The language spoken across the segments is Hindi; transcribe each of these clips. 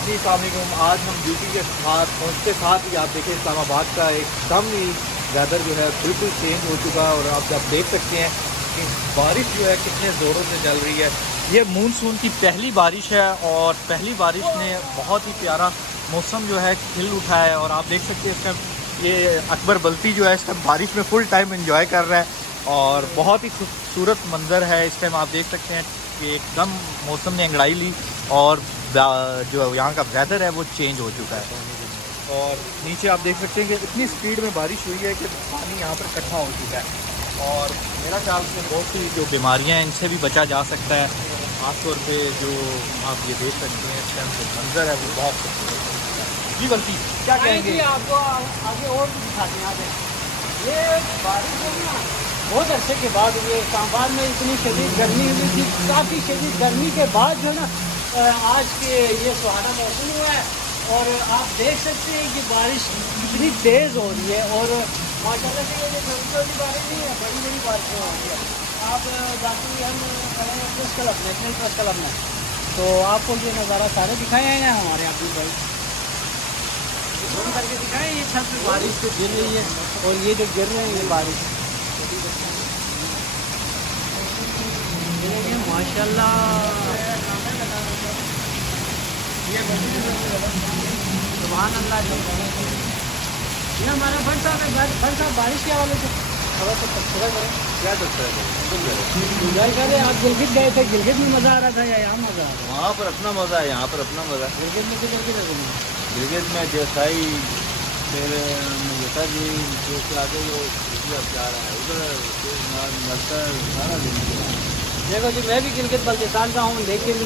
जी अस्सलाम वालेकुम। आज हम ड्यूटी के साथ पहुँचते साथ ही आप देखें इस्लामाबाद का एकदम ही वेदर जो है बिल्कुल चेंज हो चुका है और आप देख सकते हैं कि बारिश जो है कितने ज़ोरों से चल रही है। ये मानसून की पहली बारिश है और पहली बारिश ने बहुत ही प्यारा मौसम जो है खिल उठा है। और आप देख सकते हैं इस टाइम ये अकबर बल्ती जो है इस टाइम बारिश में फुल टाइम एंजॉय कर रहा है और बहुत ही खूबसूरत मंज़र है। इस टाइम आप देख सकते हैं कि एकदम मौसम ने अंगड़ाई ली और जो यहाँ का वेदर है वो चेंज हो चुका है। और नीचे आप देख सकते हैं कि इतनी स्पीड में बारिश हुई है कि पानी यहाँ पर इकट्ठा हो चुका है और मेरा ख्याल से बहुत सी जो बीमारियाँ हैं इनसे भी बचा जा सकता है। ख़ासतौर पे जो आप ये देख सकते हैं इस टाइम जो मंजर है वो बहुत खूबसूरत है। जी बल्कि क्या कहेंगे? आपको आगे और भी दिखाते हैं। आगे ये बारिश जो है ना बहुत अरसे के बाद हुई है। इस्लामाबाद में इतनी शदीद गर्मी हुई थी, काफ़ी शदीद गर्मी के बाद जो है ना आज के ये सुहाना मौसम हुआ है और आप देख सकते हैं कि बारिश कितनी तेज़ हो रही है और माशाल्लाह से ये छोटी छोटी बारिश नहीं है, बड़ी बड़ी बारिशें हो रही है। आप बाकी हम खड़े हैं प्रेस क्लब में, नेशनल प्रेस क्लब में, तो आपको ये नज़ारा सारे दिखाए हैं हमारे अपनी भाई फोन करके दिखाएं। ये छत पे बारिश तो गिर रही है और ये जो गिर रहे हैं ये बारिश माशाल्लाह। सुभान अल्लाह। ये हमारा फंड साहब है। फंड साहब बारिश के हवाले से थोड़ा सा तबसरा करें। क्या चलता है? एंजॉय करें। आप गिलगित गए थे, गिलगित में मज़ा आ रहा था या यहाँ मज़ा आ रहा था? वहाँ पर अपना मज़ा है, यहाँ पर अपना मज़ा है। गिलगित में किधर किधर घूमे? गिलगित में जैसाई फिर जैसा जी जो आगे जो अब जा रहा है उधर मरकर सारा दिन। देखो जी, मैं भी गिलगित बल्तिस्तान का हूँ लेकिन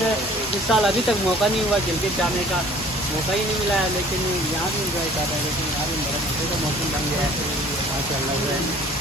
इस साल अभी तक मौका नहीं हुआ गिलगित जाने का, मौका ही नहीं मिला है। लेकिन यहाँ भी इंजॉय कर रहे हैं, लेकिन यहाँ भी बड़ा मौसम बन गया है माशाल्लाह।